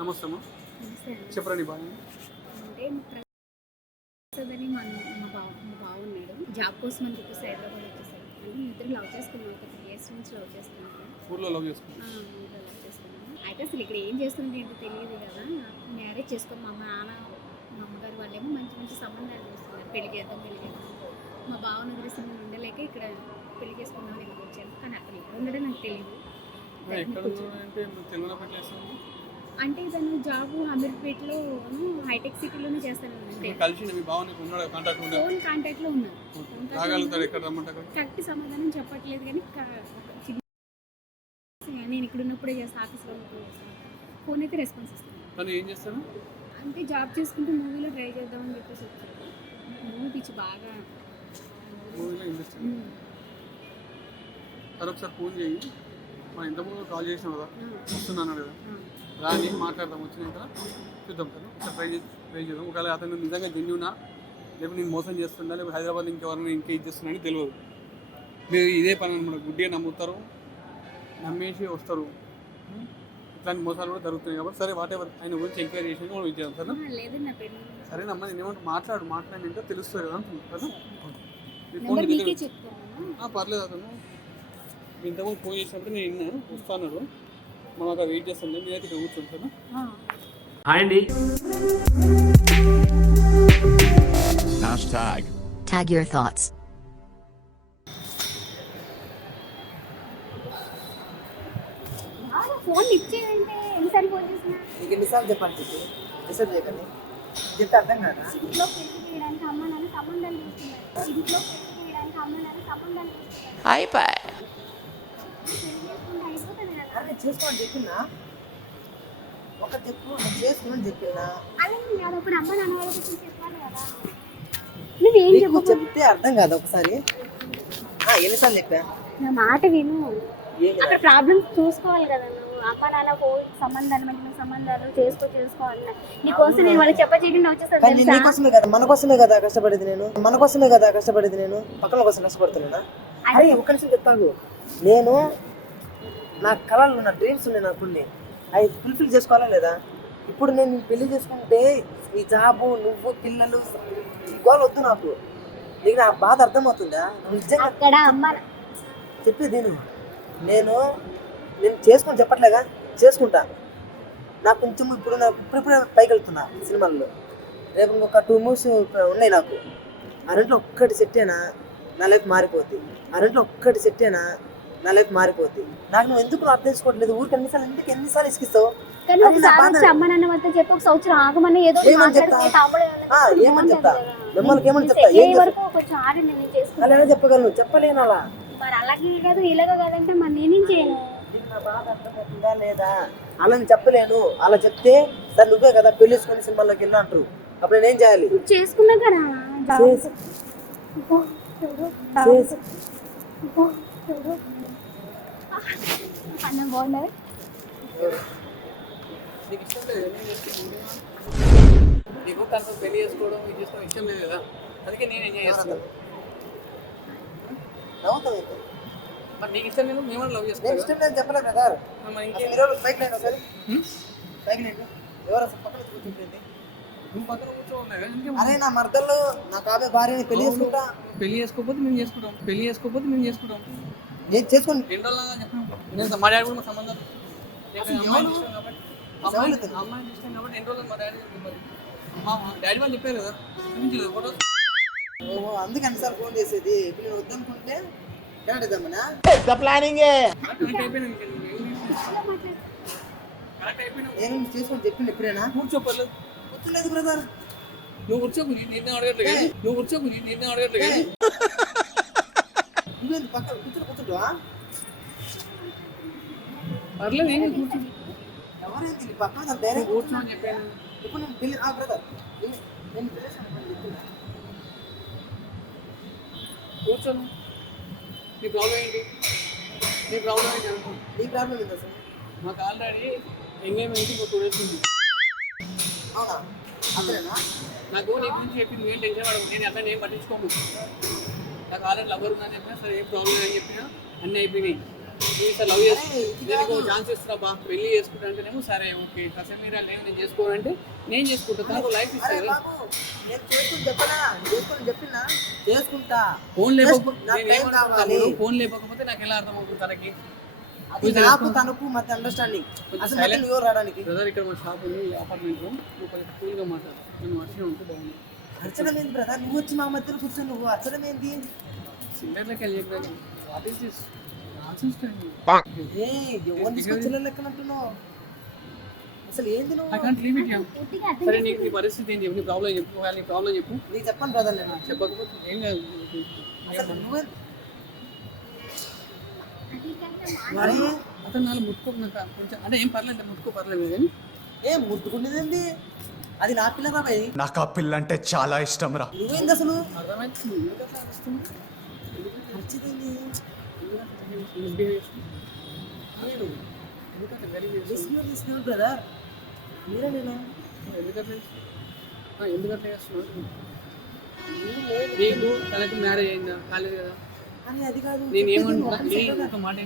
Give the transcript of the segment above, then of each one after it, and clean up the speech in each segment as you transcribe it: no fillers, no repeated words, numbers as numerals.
నమస్తే అమ్మా. నమస్తే అండి. చెప్పరా నీ బాగా అంటే ప్రసాదని మా బాగున్నాడు జాబ్ కోసం అని చెప్పేసి హైదరాబాద్ వచ్చేసాడు. అంటే ఇద్దరు లవ్ చేసుకున్నాం, ఒక 3 years నుంచి లవ్ చేసుకున్నాను. ఊర్లో లవ్ చేసుకున్నాను. ఊళ్ళో లవ్ చేసుకున్నాను. అయితే అసలు ఇక్కడ ఏం చేస్తుంది ఏంటో తెలియదు కదా. మ్యారేజ్ చేసుకుని మా నాన్న మా అమ్మగారు వాళ్ళేమో మంచి మంచి సంబంధాలు చూస్తున్నారు. పెళ్లి చేద్దాం. మా బావను వదిలేసి నేను ఉండలేక ఇక్కడ పెళ్లి చేసుకుందామని ఇక్కడికి వచ్చాను. కానీ అక్కడ ఎక్కడ ఉండడం నాకు తెలియదు. అంటే తను జాబ్ అమీర్పేటలో హైటెక్ సిటీలోనే చేస్తాను. ఫోన్ కాంటాక్ట్లో ఉన్నారు. కరెక్ట్ సమాధానం చెప్పట్లేదు కానీ నేను ఇక్కడ ఉన్నప్పుడే చేస్తాను, ఆఫీస్లో ఉన్నప్పుడు చేస్తాను. ఫోన్ అయితే రెస్పాన్స్ ఇస్తాను. అంటే జాబ్ చేసుకుంటూ మూవీలో ట్రై చేద్దామని చెప్పేసి వచ్చారు. మూవీ పిచ్చి బాగా ఒకసారి ఫోన్ చేయి. మా ఇంతకుముందు కాల్ చేసినావు కదా, వస్తున్నాను కదా, రాని మాట్లాడదాం. వచ్చినాక చూద్దాం కదా, ఒకసారి ట్రై చేద్దాం. ఒకవేళ అతను నిజంగా జెన్యూనా, లేకపోతే నేను మోసం చేస్తున్నా, లేకపోతే హైదరాబాద్ ఇంకెవరైనా ఇంకా ఇది చేస్తున్నా అని తెలియదు. మీరు ఇదే పని అనమాట, గుడ్డిగా నమ్ముతారు, నమ్మేసి వస్తారు. ఇట్లాంటి మోసాలు కూడా జరుగుతున్నాయి కాబట్టి సరే వాట్ ఎవర్ ఆయన గురించి ఎంక్వైరీ చేసి మనం ఇచ్చేద్దాం. సరే సరేనమ్మా, నేను ఏమంటే మాట్లాడినాక తెలుస్తుంది కదా అంటున్నాను. పర్లేదు, అతను ఇంతకుముందు ఫోన్ చేసినప్పుడు నేను విన్నాను, వస్తాను. మనం అక్కడ వెయిట్ చేస్తాను. నేనైతే ఇక్కడ కూర్చుంటాను. హాయ్ అండి. Tag your thoughts. ఫోన్ ఇచ్చేయంటే ఎన్నిసార్లు ఫోన్ చేసినా నీకు ఎన్నిసార్లు చెప్పండి, డిస్టర్బ్ చేయకండి. చెప్తే అర్థం కాదా? ఇంట్లో పెళ్లి చేయడానికి అమ్మ నాన్న సంబంధాలు చూస్తున్నారు. ఇంట్లో పెళ్లి చేయడానికి అమ్మ నాన్న సంబంధాలు చూస్తున్నారు. అయిపోయి అరే చేసుకోని చెప్పినా, ఒక చెప్పు చేసుకుని చెప్పినా అప్పుడు అమ్మ నాన్న వాళ్ళకి చెప్పాలి కదా. నువ్వేం చెప్పు, చెప్తే అర్థం కాదు. ఒకసారి ఎన్నిసార్లు చెప్పా? నా మాట విను. అక్కడ ప్రాబ్లమ్స్ చూసుకోవాలి కదా నువ్వు. అమ్మ నాన్న సంబంధాలు మంచి సంబంధాలు చేసుకోవాలి. నీకోసం నేను వాళ్ళకి చెప్పచేయకుండా వచ్చేస్తాను. నీకోసమే కదా, మన కోసమే కదా కష్టపడేది నేను. పక్కన కోసం కష్టపడుతున్నా. అరే ఒక నిమిషం చెప్తాను. నేను నా కళలు, నా డ్రీమ్స్ ఉన్నాయి, నాకు అవి ఫుల్ఫిల్ చేసుకోవాలా లేదా? ఇప్పుడు నేను పెళ్లి చేసుకుంటే ఈ జాబు, నువ్వు, పిల్లలు, ఈ గోల్ వద్దు నాకు. నీకు నా బాధ అర్థమవుతుందా? నిజంగా చెప్పేది నేను చేసుకొని చెప్పట్లేగా, చేసుకుంటా. నాకు కొంచెం ఇప్పుడే పైకి వెళ్తున్నా సినిమాల్లో. రేపు ఇంకొక 2 movies ఉన్నాయి నాకు. ఆ రెంట్లో ఒక్కటి సెట్ అయినా నా లైఫ్ మారిపోద్ది. నాకు నువ్వు ఎందుకు అర్థం చేసుకోవట్లేదు? ఊరికి ఎన్నిసార్లు ఇసుకిస్తావు? ఏమని చెప్తా? మిమ్మల్ని ఏమని చెప్తా? అలా చెప్పగలను, చెప్పలేను. అలా లేదా అలా చెప్పలేను. అలా చెప్తే సార్ నువ్వే కదా పెళ్లి చేసుకుని సినిమాల్లోకి వెళ్ళి అంటారు. అప్పుడు నేనేం చేయాలి? చేసుకున్నా కదా. నీకు తనతో పెళ్లి చేసుకోవడం ఇది చేసుకోవడం ఇష్టం లేదు కదా, అందుకే నేను ఎంజాయ్ చేస్తున్నాను. మరి నీకు ఇష్టం లేదు, మేము లవ్ చేస్తాం. ఇష్టం లేదు చెప్పలేదు కదా. అరే నా మర్దల్లో నా కాబే భార్యని పెళ్లి చేసుకుంటా. పెళ్లి చేసుకోకపోతే మేము చేసుకుంటాం. నేను చేసుకుని మా డాడీ కూడా సంబంధం అమ్మాయి ఇష్టం కాబట్టి ఎన్ని రోజులు మా డాడీ వాళ్ళు చెప్పారు కదా. ఓహో, అందుకే అన్నిసార్లు ఫోన్ చేసేది. ఇప్పుడు నేను వద్దనుకుంటే నేను చేసుకొని చెప్పింది ఎప్పుడైనా కూర్చోపర్లేదు. కూర్చోలేదు బ్రదర్. నువ్వు కూర్చోకు, నేను అడగట్లేదు. నువ్వేంటి పక్కన కూర్చుంటా? పర్లేదు, ఏమి కూర్చో. ఎవరైంది పక్కన డైరెక్ట్ కూర్చోని చెప్పాను. ఇప్పుడు నేను పెళ్లి బ్రదర్ కూర్చోను. నీ ప్రాబ్లం ఏంటి? నీ ప్రాబ్లం ఏంటో సార్? మాకు ఆల్రెడీ ఎంగేజ్మెంట్ 2 days ఉంది. అవునా? అంతేనా? నాకు నీ గురించి చెప్పి నువ్వేం టెన్షన్ పడవు. నేను అతను ఏం పట్టించుకోను. నాకు ఆల్రెడీ లవర్ ఉందని చెప్పినా సరే, ఏ ప్రాబ్లం అని చెప్పినా అన్నీ అయిపోయినాయి. లవ్ చేసి నేను ఛాన్స్ ఇస్తున్నా పెళ్లి చేసుకుంటా అంటేనేమో సరే ఓకే కాసేపు మీరు లేదు నేను చేసుకోవాలంటే నేను చేసుకుంటా తనకు లైఫ్ ఇస్తాను. నేను చెప్పినా చేసుకుంటా. ఫోన్ లేకపోతే ఫోన్ లేకపోతే నాకు ఎలా అర్థమవుతుంది తనకి నాకు తనకు మధ్య అండర్స్టాండింగ్ అసలు మధ్యలో ఎవరు రావడానికి. బ్రదర్ ఇక్కడ మా షాప్ ఉంది అపార్ట్మెంట్ లో నువ్వు కొంచెం కూల్గా మాట్లాడు నేను వర్షం ఉంటే బాగుంది. అర్చడం ఏంటి బ్రదర్? నువ్వు వచ్చి మా మధ్యలో కూర్చొని నువ్వు అర్చడం ఏంటి? సింగర్లకి వెళ్ళి what is this nonsense time? ఎవరు తీసుకొచ్చిన లెక్కనంటున్నావు అసలు ఏంది నువ్వు? I can't leave it yeah. సరే నీకు నీ పరిస్థితి ఏంటి? నీ ప్రాబ్లం చెప్పు. నీ ప్రాబ్లం చెప్పు. నీకు చెప్పండి బ్రదర్. నేను చెప్పకపోతే ఏం కాదు. అసలు నువ్వే మరి అతను నాలుగు ముట్టుకోక కొంచెం అంటే ఏం పర్లేదు ముట్టుకో పర్లేదు కానీ ఏం ముట్టుకునేది అది నా పిల్ల బాబాయ్. నాకు ఆ పిల్ల అంటే చాలా ఇష్టం రా. నువ్వేంది అసలు? అర్థమైంది నచ్చింది బ్రదర్. మీరే నేను ఎందుకంటే చేస్తున్నావు? నీకు తనకి మ్యారేజ్ అయిందా? కాలేదు కదా. అని అది కాదు. నేను ఏమంటున్నా ఒక మాట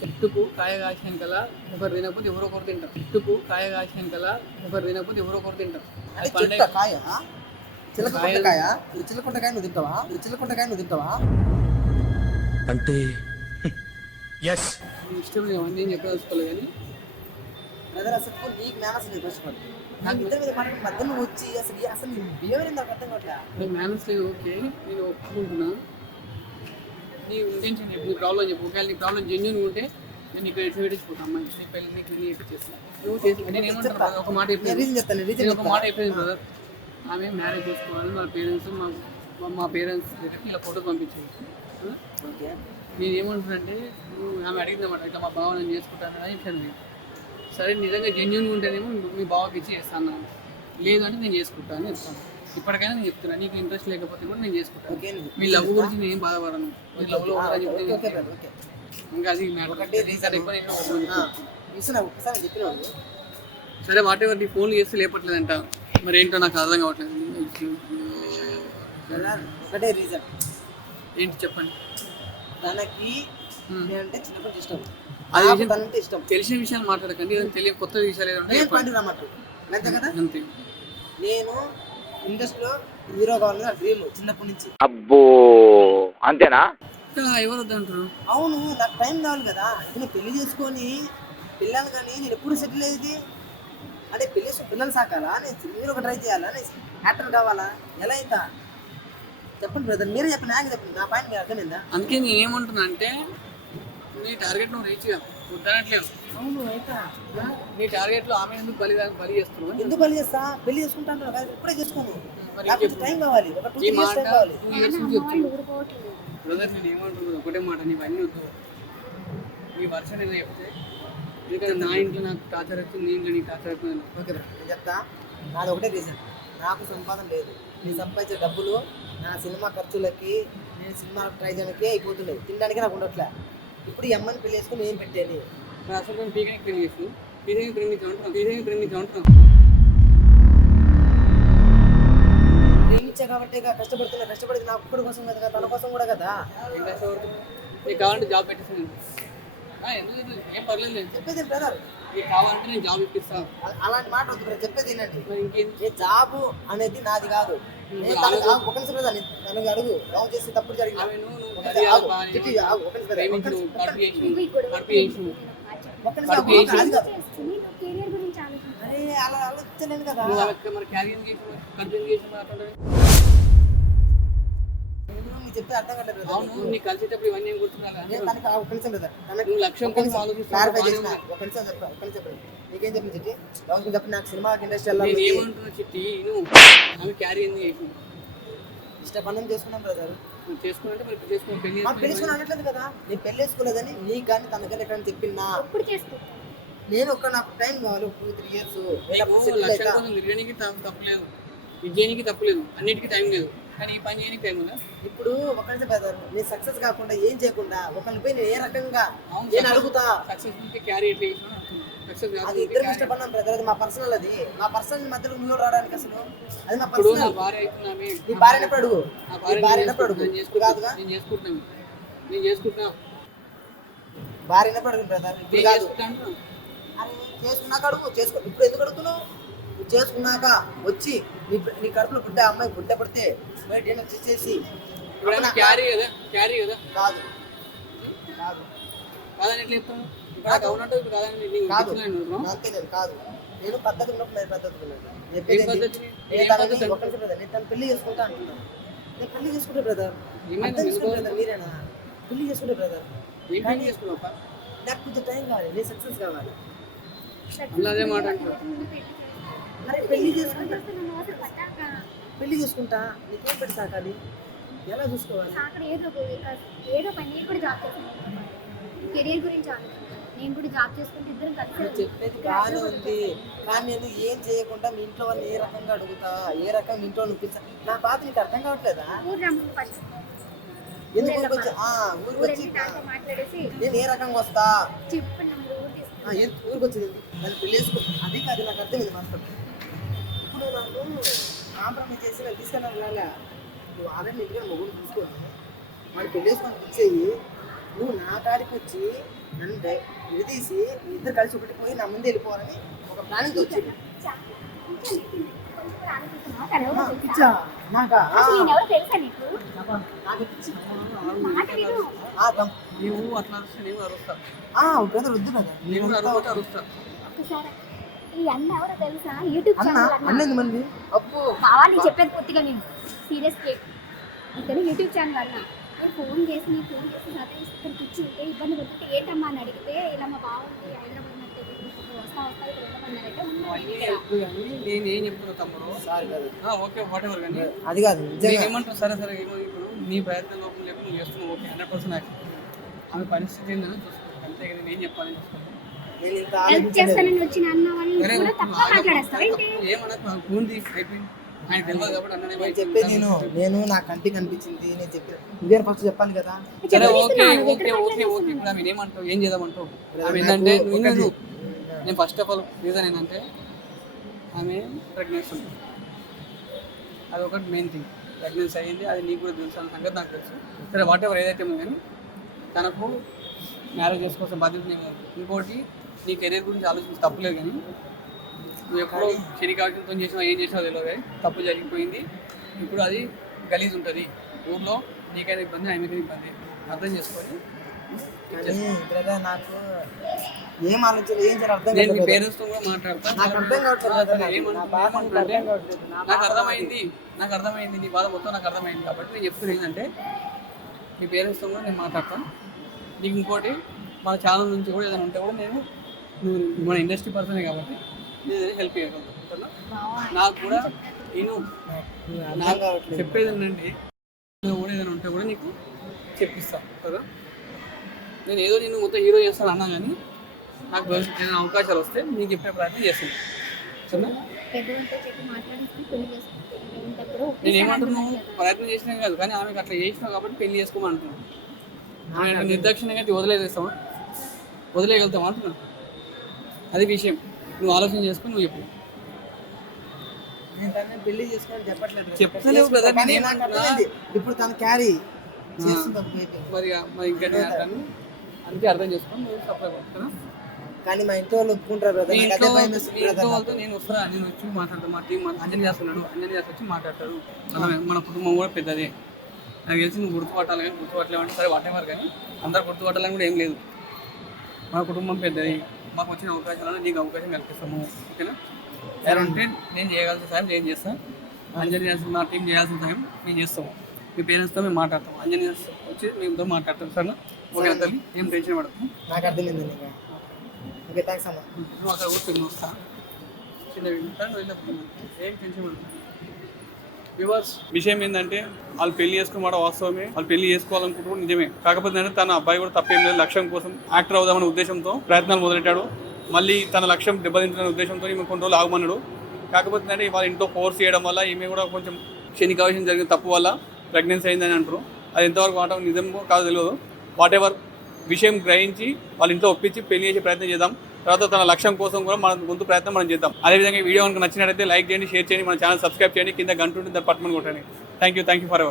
చెట్టుకు కాయ కాసిన కల ఒకరు తినకపోతే ఎవరో ఒకరు తింటారు. చెట్టుకు కాయ కాసిన కల ఒకరు తినకపోతే ఎవరో ఒకరు తింటారు. చిల్లకొట్టకాయ నువ్వు తింటావా? చిల్లకొట్టకాయ నువ్వు తింటావా? అంటే ఎస్ ఇష్టం అవన్నీ నేను చెప్పదలుచుకోలేదు కానీ బ్రదర్ అసలు నీకు మేనస్ లేదు. నాకు ఇద్దరి మీద మాట మధ్య నువ్వు వచ్చి అసలు అసలు నీ బిహేవియర్ నాకు అర్థం కావట్లే. మేనస్ లేదు ఓకే నేను ఒప్పుకుంటున్నా. నీ ఇంటెన్షన్ చెప్పు, నీ ప్రాబ్లం చెప్పు. ఒకవేళ నీ ప్రాబ్లం జెన్యూన్గా ఉంటే నేను ఇక్కడ ఎట్లా పెట్టించుకుంటా అమ్మాయి నీ పెళ్ళి నీకు పెళ్ళి చేస్తాను. నువ్వు చేసి నేను ఏమంటాను ఒక మాట చెప్పాను ఒక మాట అయిపోయింది బ్రదర్. ఆమె మ్యారేజ్ చేసుకోవాలి. మా పేరెంట్స్ మా పేరెంట్స్ ఇలా ఫోటో పంపించారు. నేను ఏమంటున్నానంటే నువ్వు ఆమె అడిగిందన్నమాట ఇట్లా మా బావ నేను చేసుకుంటాను అని చెప్పాను. సరే నిజంగా జెన్యూన్గా ఉంటేనేమో మీ బావకి ఇచ్చి చేస్తాను, లేదు అంటే నేను చేసుకుంటాను అని చెప్తాను. ఇప్పటికైనా నేను చెప్తున్నా నీకు ఇంట్రెస్ట్ లేకపోతే కూడా నేను చేసుకుంటాను. మీ లవ్ గురించి నేను బాధపడను. మీ లవ్లో ఇంకా అది సరే వాట్ ఎవర్ నీ ఫోన్లు చేస్తే లేపట్లేదంట. మరి ఏంటో నాకు అర్థం కావట్లేదు. ఒకటే రీజన్ ఏంటి చెప్పండి. తనకి నేనంటే చిన్నప్పటి ఇష్టం. అది తనంటే ఇష్టం. తెలిసిన విషయాలు మాట్లాడకండి. తెలియని కొత్త విషయాలు ఏదంటే అంతే. నేను ఇండస్ట్రీలో హీరో కావాలని నా డ్రీమ్ చిన్నప్పటి నుంచి. అబ్బో అంతేనా? ఎవరు వద్దంటారు? అవును నాకు టైం కావాలి కదా. నేను పెళ్లి చేసుకొని పిల్లలు కానీ నేను ఎప్పుడు సెటిల్ అయ్యేది అంటే పెళ్లి చేసుకుని పిల్లలు సాకాలా? నేను మీరు ఒక ట్రై చేయాలా? నేను యాక్టర్ కావాలా? ఎలా అవుతా చెప్పండి బ్రదర్. మీరే చెప్పండి. నాకు చెప్పండి. నా పాయింట్ మీరు అర్థమైందా? అందుకే నేను ఏమంటున్నా అంటే నీ టార్గెట్ నువ్వు రీచ్ వద్దనట్లేదు. అవును అవుతా. నీ టార్గెట్లో ఆమె ఎందుకు బలి చేస్తున్నావు? ఎందుకు బలి చేస్తా? పెళ్లి చేసుకుంటాను కదా, ఇప్పుడే చేసుకోను. నాకు టైం కావాలి. ఒక 2 years టైం కావాలి. 2 years నుంచి చెప్తున్నా బ్రదర్. నేను ఏమంటున్నాను ఒకటే మాట, నీవన్నీ వద్దు. నీ వర్షం నేను చెప్తే ఎందుకంటే నా ఇంట్లో నాకు టార్చర్ అవుతుంది, నీ ఇంట్లో నీకు టార్చర్ అవుతుంది. ఓకే బ్రదర్ నేను చెప్తా. నాది ఒకటే రీజన్, నాకు సంపాదన లేదు. నేను సంపాదించే డబ్బులు నా సినిమా ఖర్చులకి నేను సినిమా ట్రై చేయడానికి అయిపోతున్నాయి. తినడానికి నాకు ఉండట్లే. ఇప్పుడు ఈ అమ్మని పెళ్లి చేసుకుని ఏం పెట్టేది? అసలు నేను పీకానికి పెళ్లి చేసి పీకానికి ప్రేమించాను ప్రేమించా కాబట్టి కష్టపడుతున్నా. కష్టపడేది నా ఒక్కడి కోసం కదా, తన కోసం కూడా కదా. నీకు కావాలంటే జాబ్ పెట్టేసాను. ఎందుకు ఏం పర్లేదు. చెప్పేది బ్రదర్, నీకు కావాలంటే నేను జాబ్ ఇప్పిస్తాను. అలాంటి మాట వద్దు బ్రదర్. చెప్పేది ఏంటండి, మరి ఇంకేంటి? జాబ్ అనేది నాది కాదు. ఒక నిమిషం బ్రదర్, తనకి అడుగు. రాంగ్ చేసి తప్పుడు జరిగింది. అరే అలా ఆలోచించలేను కదా. చెప్తే అర్థం కాలేదు బ్రదర్. నీకు కలిసేటప్పుడు ఇవన్నీ ఏం గుర్తున్నా? ఒక నిమిషం బ్రదర్, నువ్వు లక్ష్యం కోసం క్లారిఫై చేసిన. ఒక నిమిషం చెప్పండి. నీకేం చెప్పండి చిట్టి? ఎవరికి చెప్పండి? నాకు సినిమా ఇండస్ట్రీ నేను ఏమంటున్నా చిట్టి, నువ్వు ఆమె క్యారీ ఎందుకు చేసి ఇష్టపన్నం చేసుకున్నాం బ్రదర్. చేసుకున్నట్టే మరి చేసుకుని పెళ్లి చేసుకుని అనట్లేదు కదా. నేను పెళ్లి చేసుకోలేదని నీకు కానీ తనకని ఎక్కడ చెప్పినా నేను ఒక నాకు టైం కావాలి. 2-3 years లక్ష్యం కోసం తిరగడానికి తప్పలేదు, విజయానికి తప్పలేదు, అన్నిటికీ టైం లేదు. కానీ ఈ పని చేయడానికి టైం ఉందా? ఇప్పుడు ఒకరి బ్రదర్ నేను సక్సెస్ కాకుండా ఏం చేయకుండా ఒకరిని పోయి నేను ఏ రకంగా నేను అడుగుతా? సక్సెస్ క్యారీ ఎట్లా సక్సెస్ అది ఇద్దరు ఇష్టపడినాం బ్రదర్. అది మా పర్సనల్. అది మా పర్సనల్ మధ్యలో నువ్వు రావడానికి అసలు అది మా ఇప్పుడు నా పర్సనల్. భార్య అవుతున్నామే, నీ భార్య అయినప్పుడు అడుగు. నీ భార్య అయినప్పుడు అడుగు. కాదుగా నేను చేసుకుంటున్నా. భార్యనే పడుకుని బ్రదర్ ఇప్పుడు ఏం కాదు. చేసుకుంటా అంటున్నావు? అరే చేసుకున్నాక అడుగు చేసుకో. ఇప్పుడు ఎందుకు అడుగుతున్నావు? నువ్వు చేసుకున్నాక వచ్చి నీ కడుపులో పుట్టే అమ్మాయి పుట్టే బయట ఏమైనా చేసేసి ఇప్పుడు క్యారీ కదా కాదు కాదు కాదని ఎట్లా చెప్తాను? ఇప్పుడు అవునంటే ఇప్పుడు కాదని నీకు కాదు పిచ్చిలేని అంటున్నావు? అంతే నేను కాదు. నేను పద్ధతి ఉన్నప్పుడు నేను పద్ధతి ఉన్నాను. నేను ఏం చెప్పేది పద్ధతి? నేను ఏం తనని పద్ధతి? ఒక్క నిమిషం brother, నేను తను పెళ్లి చేసుకుంటా అంటున్నాను. నేను పెళ్లి చేసుకుంటే బ్రదర్ ఏమైంది? అర్థం చేసుకోండి బ్రదర్, మీరేనా పెళ్లి చేసుకుంటే బ్రదర్? ఏం పెళ్లి చేసుకున్నావు? నాకు కొంచెం టైం కావాలి, నేను సక్సెస్ కావాలి. అలా అదే మాట అంటున్నావు. అరే పెళ్లి చేసుకుంటా పెళ్లి చేసుకుంటా నీకేం పెట్టి సాకాలి? ఎలా చూసుకోవాలి? అక్కడ ఏదో పని నేను కూడా జాబ్ చేస్తాను, కెరీర్ గురించి ఆలోచించాను. నేను కూడా జాబ్ చేసుకుంటే ఇద్దరం నువ్వు కలిసి చెప్పేది బాగానే ఉంది, కానీ నేను ఏం చేయకుండా మీ ఇంట్లో వాళ్ళు ఏ రకంగా అడుగుతా, ఏ రకంగా మీ ఇంట్లో నొప్పించా, నా బాధ నీకు అర్థం కావట్లేదా? ఊరు రమ్మని ఫస్ట్ ఎందుకు ఊరికి వచ్చి ఊరికి వచ్చి మాట్లాడేసి నేను ఏ రకంగా వస్తా? చెప్పు నన్ను ఊరు తీసుకుని ఊరికి వచ్చింది నన్ను పెళ్లి చేసుకో, అది కాదు నాకు అర్థమైంది మాట్లాడు. ఇప్పుడు నన్ను కాంప్రమైజ్ చేసి నాకు తీసుకెళ్ళాలి రాలే. నువ్వు ఆల్రెడీ ఇంటికి మొగ్గులు చూసుకోండి, మరి పెళ్లి చేసుకొని వచ్చేయి. నువ్వు నా కాడికి వచ్చి నన్ను విడదీసి ఇద్దరు కలిసి ఒకటి పోయి నా ముందు వెళ్ళిపోవాలని ఒక ప్లానింగ్ వచ్చింది. పిచ్చా నాకా? ఎవరు తెలుసా నీకు? నాకు పిచ్చి. మాట విను. నీవు అట్లా అరుస్తా, నీవు అరుస్తా, బ్రదర్ వద్దు బ్రదర్, నీవు అరవకపోతే అరుస్తా. ఒక్కసారి ఈ అన్న ఎవరో తెలుసా? యూట్యూబ్ అన్న ఛానల్ అన్నది మంది అప్పు బావా నేను చెప్పేది పూర్తిగా నేను సీరియస్ ఇక్కడ యూట్యూబ్ ఛానల్ అన్న నేను ఫోన్ చేసి సరే ఇక్కడికి ఇచ్చి ఉంటే ఇబ్బంది పడుతుంటే ఏంటమ్మా అని అడిగితే ఇలా మా బావ ఉంది హైదరాబాద్ వస్తా ఇక్కడ ఉండమన్నారంటే నేను ఏం చెప్తున్నా తమ్ముడు? Sorry brother, okay what ever, కానీ అది కాదు నిజంగా. ఏమంటావు? సరే ఇప్పుడు నీ ప్రయత్నం లోపల లేకుండా నువ్వు చేస్తున్నావు, ఓకే 100% ఆమె పరిస్థితి ఏందని చూసుకో, అంతే కదా. నేను చెప్పాలని చూసుకో. నేను ఇంత హెల్ప్ ఆలోచించలేదు. చేస్తానని వచ్చిన అన్న వాళ్ళు కూడా తక్కువ మాట్లాడేస్తావు ఏంటి? ఏమన్నా ఉంది అయిపోయింది, ఆయన తెలియదు కాబట్టి అన్ననే నేను చెప్పేది నేను నా కంటికి అనిపించింది నేను చెప్పేది ఇదే ఫస్ట్ చెప్పాలి కదా. సరే ఓకే ఇప్పుడు ఆమె ఏమంటావు? ఏం చేద్దామంటావు? ఆమె ఏంటంటే నేను ఫస్ట్ ఆఫ్ ఆల్ రీజన్ ఏంటంటే ఆమె ప్రెగ్నెన్సీ ఉంది, అది ఒకటి మెయిన్ థింగ్. ప్రెగ్నెన్సీ అయ్యింది, అది నీకు కూడా తెలుసు అన్న సంగతి నాకు తెలుసు. సరే వాట్ ఎవర్ ఏదైతే ఉంది, కానీ తనకు మ్యారేజ్ చేసుకోవాల్సిన బాధ్యత నేను కాదు. ఇంకోటి నీ కెరీర్ గురించి ఆలోచించి తప్పులేదు, కానీ నువ్వు ఎప్పుడో శని కావడంతో చేసినా ఏం చేసినా తెలియదు, కానీ తప్పు జరిగిపోయింది. ఇప్పుడు అది గలీజ్ ఉంటుంది ఊర్లో, నీకైనా ఇబ్బంది, ఆమెకైనా ఇబ్బంది. అర్థం చేసుకొని కానీ బ్రదర్ నాకు ఏం ఆలోచన ఏం చేయాలి అర్థం నేను మీ కావట్లేదు. పేరెంట్స్తో కూడా మాట్లాడతాను. నాకు అర్థం కావట్లేదు brother. నా బాధ నీకు ఏమంటున్నా అర్థం కావట్లేదు. నాకు అర్థమైంది నీ బాధ మొత్తం నాకు అర్థమైంది. కాబట్టి నేను చెప్తున్నా ఏంటంటే మీ పేరెంట్స్తో కూడా నేను మాట్లాడతాను. నీకు ఇంకోటి మన ఛానల్ నుంచి కూడా ఏదైనా ఉంటే కూడా నేను మన ఇండస్ట్రీ పర్సనే కాబట్టి నేను హెల్ప్ చేయగలుగుతాను. నాకు కూడా నేను అర్థం కావట్లేదు. చెప్పేది ఏంటంటే కూడా ఏదైనా ఉంటే కూడా నీకు చెప్పిస్తాను కదా. నేను ఏదో నేను మొత్తం హీరో చేస్తాను అన్నా, కానీ నాకు భవిష్యత్తు ఏదైనా అవకాశాలు వస్తే నీకు చెప్పే ప్రయత్నం చేస్తాను. సరేనా? పెద్దవాళ్ళతో చెప్పి మాట్లాడిస్తే పెళ్లి చేసుకుంటారు. నేను ఏమంటున్నాను? ప్రయత్నం చేసినా కాదు, కానీ ఆమెకు అట్లా చేసినావు కాబట్టి పెళ్లి చేసుకోమంటున్నాను. ఆమె నిర్దాక్షిణ్యంగా అయితే వదిలేయగలుగుతాం అంటున్నాను. అది విషయం. నువ్వు ఆలోచన చేసుకుని నువ్వు చెప్పు. నేను తనని పెళ్లి చేసుకొని చెప్పట్లేదు brother. చెప్తలేవు brother, కానీ నేను నాకు ఏమంటున్నా? అర్థమైంది. ఇప్పుడు తను క్యారీ చేస్తుంది మరి ఇంకా నేను అంటాను, అందుకే అర్థం చేసుకొని నువ్వు సప్లై పడుతున్నా. కానీ మా ఇంట్లో వాళ్ళు ఒప్పుకుంటారు బ్రదర్. నాకు అదే భయం వేస్తుంది మీ ఇంట్లో brother. వాళ్ళతో నేను వస్తా, నేను వచ్చి మాట్లాడతాను. మా టీం అంజనీ చేస్తున్నాడు, అంజనీ చేసి వచ్చి మాట్లాడతాడు. మన కుటుంబం కూడా పెద్దదే. నాకు తెలిసి నువ్వు గుర్తుపట్టాలి, కానీ గుర్తుపట్టలేమంటే సరే వాటెవర్, కానీ అందరు గుర్తుపట్టాలని కూడా ఏం లేదు. మన కుటుంబం పెద్దది, మాకు వచ్చిన అవకాశాలను నీకు అవకాశం కల్పిస్తాము, ఓకేనా? ఎవరంటే నేను చేయగలిసిన సాయం నేను చేస్తాను, అంజనీ చేస్తున్న నా టీం చేయాల్సిన సాయం నేను చేస్తాము. మీ పేరెంట్స్తో మేము మాట్లాడతాం, అంజనీ వచ్చి మీతో మాట్లాడతాం. సరేనా? ఓకే తల్లి, ఏం టెన్షన్ పడతాం. నాకు అర్థమైంది. ఓకే థ్యాంక్స్ అన్న. నువ్వు అక్కడ కూర్చొని వస్తా చిన్న వెళ్ళిపోతున్నాను, ఏం టెన్షన్ పడతాం. వివర్స్ విషయం ఏంటంటే వాళ్ళు పెళ్లి చేసుకోవడం వాస్తవమే, వాళ్ళు పెళ్లి చేసుకోవాలనుకుంటున్నారు నిజమే. కాకపోతే అంటే తన అబ్బాయి కూడా తప్పేం లేదు, లక్ష్యం కోసం యాక్టర్ అవుదామనే ఉద్దేశంతో ప్రయత్నాలు మొదలెట్టాడు. మళ్ళీ తన లక్ష్యం దెబ్బతింటున్న ఉద్దేశంతో ఈమె కొన్ని రోజులు ఆగమన్నాడు. కాకపోతే అంటే వాళ్ళ ఇంట్లో ఫోర్స్ చేయడం వల్ల ఈమె కూడా కొంచెం శనికావశం జరిగిన తప్పు వల్ల ప్రెగ్నెన్సీ అయిందని అంటారు. అది ఎంతవరకు మాట నిజమో కాదు తెలియదు. వాట్ ఎవర్ విషయం గ్రహించి వాళ్ళ ఇంట్లో ఒప్పించి పెళ్లి చేసే ప్రయత్నం చేద్దాం. తర్వాత తన లక్ష్యం కోసం కూడా మన ముందు ప్రయత్నం మనం చేద్దాం. అదేవిధంగా ఈ వీడియో కనుక నచ్చినట్లయితే లైక్ చేయండి, షేర్ చేయండి, మన ఛానల్ సబ్స్క్రైబ్ చేయండి, కింద గంట ఉంటుంది దాన్ని పట్టుమని కొట్టండి. Thank you for ever.